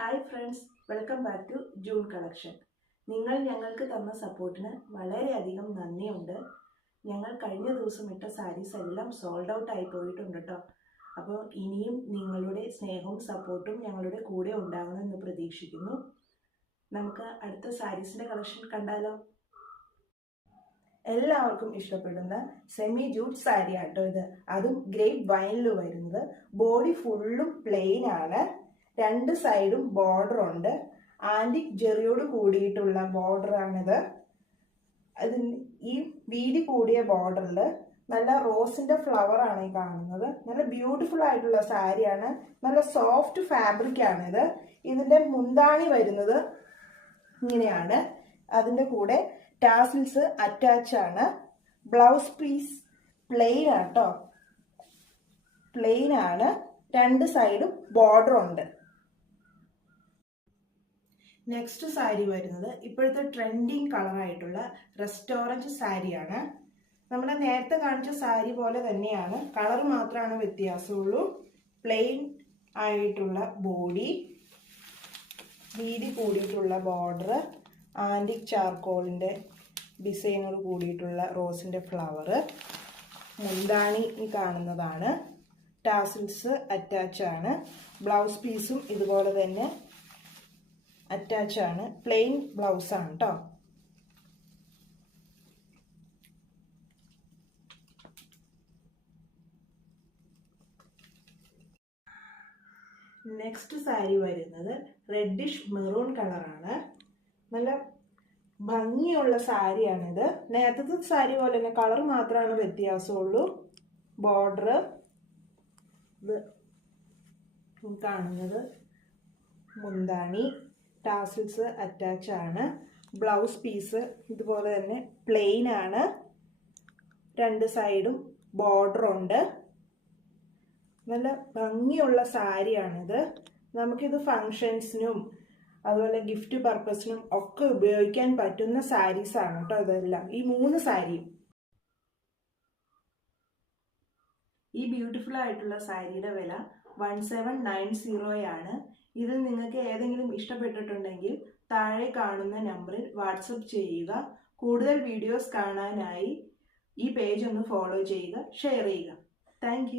Hi friends, welcome back to June collection. നിങ്ങൾ ഞങ്ങൾക്ക് തന്ന സപ്പോർട്ടിന് വളരെയധികം നന്ദിയുണ്ട്. ഞങ്ങൾ കഴിഞ്ഞ ദിവസം ഇട്ട സാരീസ് എല്ലാം സോൾഡ് ഔട്ട് ആയി പോയിട്ടുണ്ട് കേട്ടോ. അപ്പോൾ ഇനിയും നിങ്ങളുടെ സ്നേഹവും സപ്പോർട്ടും ഞങ്ങളുടെ കൂടെ ഉണ്ടാകണമെന്ന് പ്രതീക്ഷിക്കുന്നു. നമുക്ക് അടുത്ത സാരീസിൻ്റെ കളക്ഷൻ കണ്ടാലോ? എല്ലാവർക്കും ഇഷ്ടപ്പെടുന്ന സെമി ജൂട്ട് സാരി ആട്ടോ ഇത്. അതും ഗ്രേപ്പ് വൈനിൽ വരുന്നത്. ബോഡി ഫുള്ളും പ്ലെയിൻ ആണ്. രണ്ട് സൈഡും ബോർഡർ ഉണ്ട്. ആന്റിക് ജെറിയോട് കൂടിയിട്ടുള്ള ബോർഡർ ആണിത്. ഈ വീതി കൂടിയ ബോർഡറിൽ നല്ല റോസിന്റെ ഫ്ലവർ ആണ് ഈ കാണുന്നത്. നല്ല ബ്യൂട്ടിഫുൾ ആയിട്ടുള്ള സാരിയാണ്. നല്ല സോഫ്റ്റ് ഫാബ്രിക് ആണിത്. ഇതിന്റെ മുന്താണി വരുന്നത് ഇങ്ങനെയാണ്. അതിന്റെ കൂടെ ടാസിൽസ് അറ്റാച്ച് ആണ്. ബ്ലൗസ് പീസ് പ്ലെയിൻ ആട്ടോ, പ്ലെയിൻ ആണ്. രണ്ട് സൈഡും ബോർഡർ ഉണ്ട്. നെക്സ്റ്റ് സാരി വരുന്നത് ഇപ്പോഴത്തെ ട്രെൻഡിങ് കളറായിട്ടുള്ള റെസ്റ്റോറൻറ്റ് സാരിയാണ്. നമ്മുടെ നേരത്തെ കാണിച്ച സാരി പോലെ തന്നെയാണ്, കളർ മാത്രമാണ് വ്യത്യാസമുള്ളൂ. പ്ലെയിൻ ആയിട്ടുള്ള ബോഡി, വീതി കൂടിയിട്ടുള്ള ബോർഡർ, ആൻറ്റിക് ചാർക്കോളിൻ്റെ ഡിസൈനോട് കൂടിയിട്ടുള്ള റോസിൻ്റെ ഫ്ലവർ, മുന്താണി ഈ കാണുന്നതാണ്. ടാസിൽസ് അറ്റാച്ച് ആണ്. ബ്ലൗസ് പീസും ഇതുപോലെ തന്നെ അറ്റാച്ച് ആണ്. പ്ലെയിൻ ബ്ലൗസ് ആണ് കേട്ടോ. നെക്സ്റ്റ് സാരി വരുന്നത് റെഡിഷ് മെറൂൺ കളറാണ്. നല്ല ഭംഗിയുള്ള സാരിയാണിത്. നേരത്തെ സാരി പോലെ തന്നെ കളർ മാത്രമാണ് വ്യത്യാസമുള്ളൂ. ബോർഡർ ഇത് കാണുന്നത്, മുന്താണി, ടാസിൽസ് അറ്റാച്ച് ആണ്. ബ്ലൗസ് പീസ് ഇതുപോലെ തന്നെ പ്ലെയിൻ ആണ്. രണ്ട് സൈഡും ബോർഡർ ഉണ്ട്. നല്ല ഭംഗിയുള്ള സാരിയാണിത്. നമുക്കിത് ഫങ്ഷൻസിനും അതുപോലെ ഗിഫ്റ്റ് പർപ്പസിനും ഒക്കെ ഉപയോഗിക്കാൻ പറ്റുന്ന സാരീസ് ആണ് കേട്ടോ ഇതെല്ലാം. ഈ മൂന്ന് സാരിയും. ഈ ബ്യൂട്ടിഫുൾ ആയിട്ടുള്ള സാരിയുടെ വില 1790 ആണ്. ഇതിൽ നിങ്ങൾക്ക് ഏതെങ്കിലും ഇഷ്ടപ്പെട്ടിട്ടുണ്ടെങ്കിൽ താഴെ കാണുന്ന നമ്പറിൽ വാട്സപ്പ് ചെയ്യുക. കൂടുതൽ വീഡിയോസ് കാണാനായി ഈ പേജ് ഒന്ന് ഫോളോ ചെയ്യുക, ഷെയർ ചെയ്യുക. താങ്ക്